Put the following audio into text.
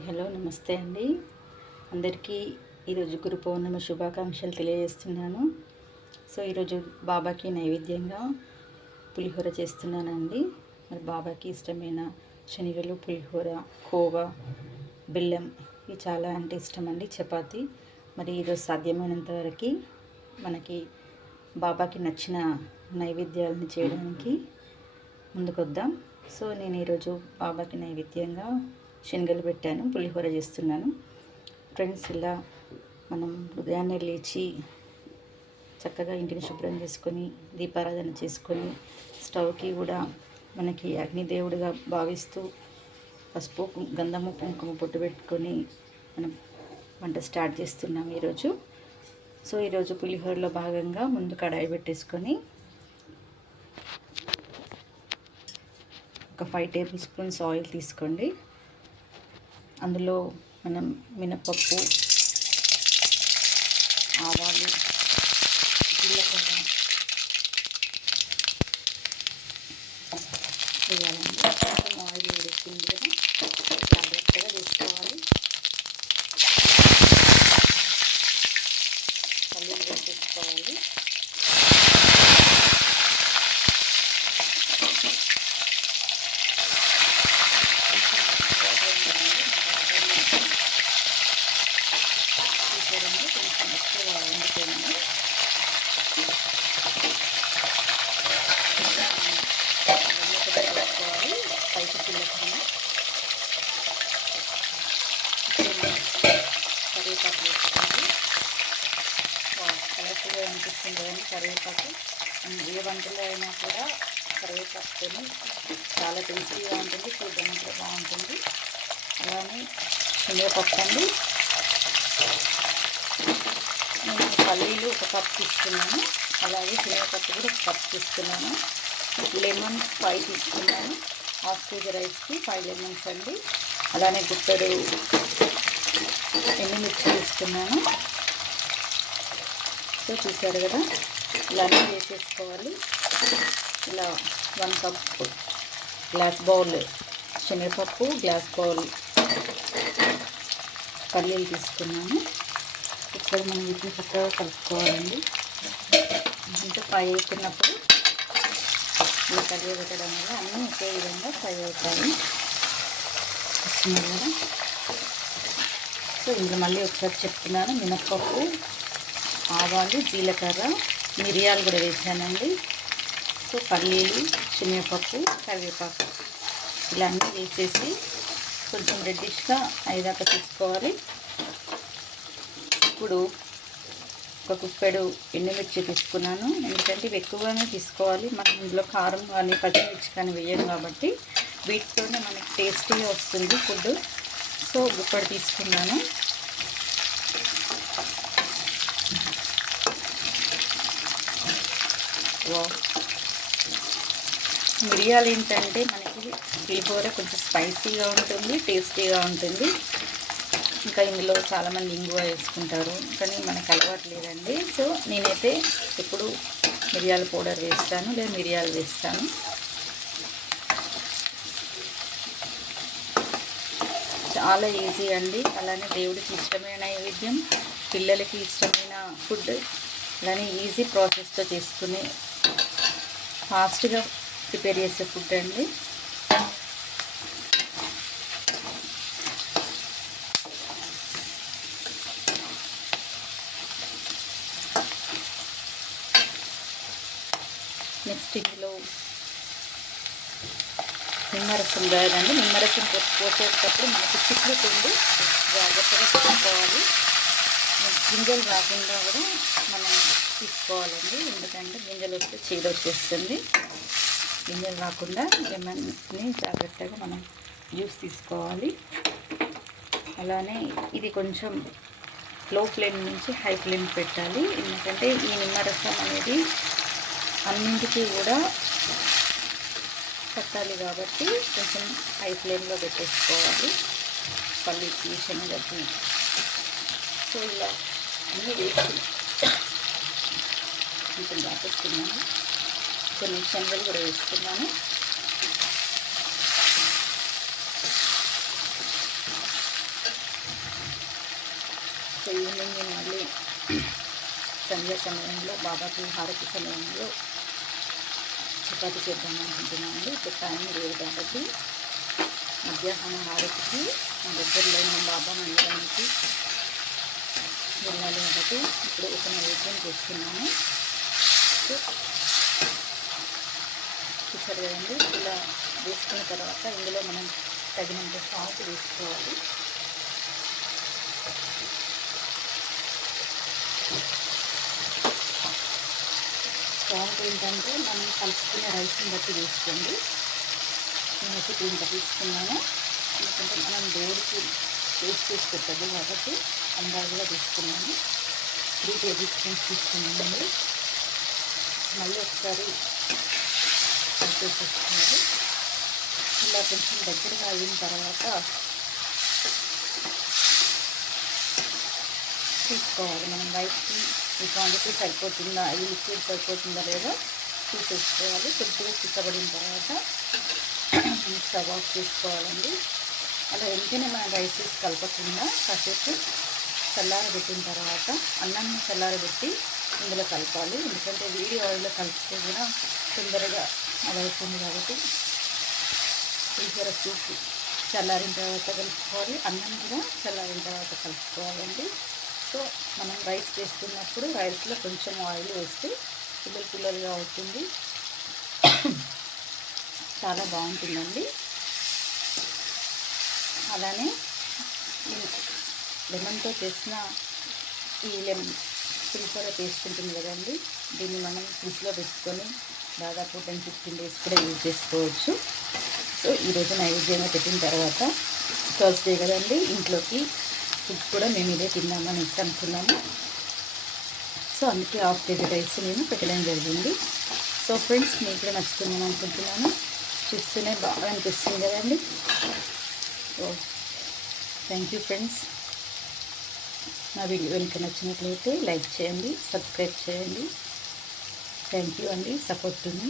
Hello నమస్తే అండి. అందరికీ ఈరోజు గురు పౌర్ణమి శుభాకాంక్షలు తెలియజేస్తున్నాను. సో ఈరోజు బాబాకి నైవేద్యంగా పులిహోర చేస్తున్నానండి. మరి బాబాకి ఇష్టమైన శనగలు పులిహోర కోవా బెల్లం ఇవి చాలా అంటే ఇష్టం అండి చపాతి. మరి ఈరోజు సాధ్యమైనంత వరకు మనకి బాబాకి నచ్చిన నైవేద్యాలను చేయడానికి ముందుకొద్దాం. సో నేను ఈరోజు బాబాకి నైవేద్యంగా శనగలు పెట్టాను పులిహోర చేస్తున్నాను. ఫ్రెండ్స్ ఇలా మనం ఉదయాన్నే లేచి చక్కగా ఇంటిని శుభ్రం చేసుకొని దీపారాధన చేసుకొని స్టవ్కి కూడా మనకి అగ్నిదేవుడిగా భావిస్తూ పసుపు గంధము కుంకుమ పొట్టు పెట్టుకొని మనం వంట స్టార్ట్ చేస్తున్నాం ఈరోజు. సో ఈరోజు పులిహోరలో భాగంగా ముందు కడాయి పెట్టేసుకొని ఒక ఫైవ్ టేబుల్ స్పూన్స్ ఆయిల్ తీసుకోండి. అందులో మనం మినపప్పు ఆవాలు జీలకర్ర వేయాలండి. ఆయిల్ వేసింది కదా జాగ్రత్తగా వేసుకోవాలి పల్లీలు వేసేసుకోవాలి చూడండి కొంచెం ఎక్కువ వండుకోండి అవన్నీ కూడా వేసుకోవాలి పైకి చిల్లకుండా కరివేపాకు వేసుకోవాలి కలర్ఫుల్గా అనిపిస్తుంది కదండి కరివేపాకు. ఏ వంటలో అయినా కూడా కరివేపాకుని చాలా టేస్టీగా ఉంటుంది చూడడానికి బాగుంటుంది. అలానే శనగపప్పు అండి. నేను పల్లీలు ఒక కప్ తీసుకున్నాను. అలాగే శనగపప్పు కూడా ఒక కప్ తీసుకున్నాను. లెమన్ ఫైవ్ తీసుకున్నాను. హాఫ్ కేజీ రైస్కి ఫైవ్ లెమన్స్ అండి. అలానే గుట్టడు ఎండుమిర్చి తీసుకున్నాను. సో చూసారు కదా? ఇలానే వేసేసుకోవాలి. ఇలా వన్ కప్ గ్లాస్ బౌల్ శనగపప్పు గ్లాస్ బౌల్ పల్లీలు తీసుకున్నాను. ఒకసారి మనం వీటిని చక్కగా కలుపుకోవాలండి. ఇంకా ఫ్రై అవుతున్నప్పుడు ఈ కర్రీ పెట్టడం వల్ల అన్నీ ఒకే విధంగా ఫ్రై అవుతాయి. కదా? సో ఇందులో మళ్ళీ ఒకసారి చెప్తున్నాను. మినప్పప్పు ఆవాలు జీలకర్ర మిరియాలు కూడా వేసానండి. సో పల్లీలు శనగపప్పు కరివేపాకు ఇలా అన్నీ వేసేసి కొంచెం రెడ్డిష్గా అయ్యేదాకా తీసుకోవాలి. ఇప్పుడు ఒక కుప్పెడు ఎండుమిర్చి తీసుకున్నాను. ఎందుకంటే ఇవి ఎక్కువగానే తీసుకోవాలి. మనం ఇందులో కారం కానీ పచ్చిమిర్చి కానీ వేయం కాబట్టి వీటితోనే మనకి టేస్టీగా వస్తుంది ఫుడ్. సో గుప్పడు తీసుకున్నాను. మిరియాలు ఏంటంటే మనకి పులిహోర కొంచెం స్పైసీగా ఉంటుంది టేస్టీగా ఉంటుంది. ఇంకా ఇందులో చాలామంది ఇంగువ వేసుకుంటారు కానీ మనకు అలవాటు లేదండి. సో నేనైతే ఎప్పుడు మిరియాల పౌడర్ వేస్తాను లేదా మిరియాలు వేస్తాను. చాలా ఈజీ అండి. అలానే దేవుడికి ఇష్టమైన నైవేద్యం పిల్లలకి ఇష్టమైన ఫుడ్ అలానే ఈజీ ప్రాసెస్తో చేసుకునే ఫాస్ట్గా ప్రిపేర్ చేసే ఫుడ్ అండి. నెక్స్ట్ ఇందులో నిమ్మరసం కాదండి నిమ్మరసం పోసేటప్పుడు మనకి చిక్కుతుంది జాగ్రత్తగా పెట్టుకోవాలి గింజలు రాకుండా కూడా మనం తీసుకోవాలండి. ఎందుకంటే గింజలు వస్తే చీడ వచ్చేస్తుంది. గింజలు రాకుండా లెమన్ని జాగ్రత్తగా మనం జ్యూస్ తీసుకోవాలి. అలానే ఇది కొంచెం లో ఫ్లేమ్ నుంచి హై ఫ్లేమ్ పెట్టాలి. ఎందుకంటే ఈ నిమ్మరసం అనేది అన్నింటికీ కూడా పెట్టాలి కాబట్టి కొంచెం హై ఫ్లేమ్లో పెట్టేసుకోవాలి. పల్లి తీసిన గట్టి సో ఇలా అన్నీ వేసి కొంచెం దాపేస్తున్నాను కొన్ని శనగలు కూడా వేసుకున్నాను. సో ఈవినింగ్ నేను మళ్ళీ సంధ్య సమయంలో బాబాకి హారతి సమయంలో చపాతి చేద్దాం అనుకుంటున్నాను. ఇప్పుడు టైం లేదు కాబట్టి మధ్యాహ్నం హారతికి మా దగ్గరలో ఉన్న బాబా మందిరానికి వెళ్ళాలి కాబట్టి ఇప్పుడు ఒక నైవేద్యం చేస్తున్నాము చూసారు కదండి ఇలా వేసుకున్న తర్వాత ఇందులో మనం తగినంత సాల్ట్ వేసుకోవాలి. సాల్ట్ ఏంటంటే మనం కలుపుకునే రైస్ని బట్టి వేసుకోండి. నేను ఇప్పుడు ఇంత తీసుకున్నాను. ఎందుకంటే మనం దేవుడికి టేస్ట్ చేసి పెట్టదు కాబట్టి అందాజుగా తీసుకున్నాను త్రీ టేబుల్ స్పూన్స్ తీసుకున్నానండి మళ్ళీ ఒకసారి కలిపేసేసుకోవాలి ఇలా కొంచెం దగ్గరగా అయిన తర్వాత తీసుకోవాలి. మనం రైస్కి ఈ క్వాంటిటీ సరిపోతుందా? ఈ లిక్విడ్ సరిపోతుందా లేదో? చూసేసుకోవాలి కొద్దిగా చిక్కబడిన తర్వాత స్టవ్ ఆఫ్ చేసుకోవాలండి. అలా వెంటనే మన రైస్ కలపకుండా కాసేపు చల్లారబెట్టిన తర్వాత అన్నాన్ని చల్లారబెట్టి ఇందులో కలపాలి. ఎందుకంటే వేడి ఆయిల్లో కలిపితే కూడా తొందరగా అది అవుతుంది కాబట్టి పులిహోర సూప్ చల్లారిన తర్వాత కలుపుకోవాలి. అన్నం కూడా చల్లారిన తర్వాత కలుపుకోవాలండి. సో మనం రైస్ చేస్తున్నప్పుడు రైస్లో కొంచెం ఆయిల్ వేస్తే పిల్లలు పిల్లలుగా అవుతుంది. చాలా బాగుంటుందండి. అలానే లెమన్తో చేసిన ఈ లెమన్ పులిహోర పేస్ట్ ఉంటుంది కదండి. దీన్ని మనం ఫ్రిడ్జ్లో పెట్టుకొని దాదాపు టెన్ ఫిఫ్టీన్ డేస్ కూడా యూజ్ చేసుకోవచ్చు. సో ఈరోజు నైవేద్యంగా పెట్టిన తర్వాత థర్స్డే కదండి ఇంట్లోకి ఫుడ్ కూడా మేము ఇదే తిన్నామని అనుకున్నాము సో అందుకే హాఫ్ కేజీ రైస్ నేను పెట్టడం జరిగింది. సో ఫ్రెండ్స్ మీకు కూడా నచ్చుతుందని అనుకుంటున్నాను. చూస్తూనే బాగా అనిపిస్తుంది కదండి. So thank you friends. నా వీడియో వెనుక నచ్చినట్లయితే లైక్ చేయండి సబ్స్క్రైబ్ చేయండి. థ్యాంక్ యూ అండి. సపోర్ట్ మీ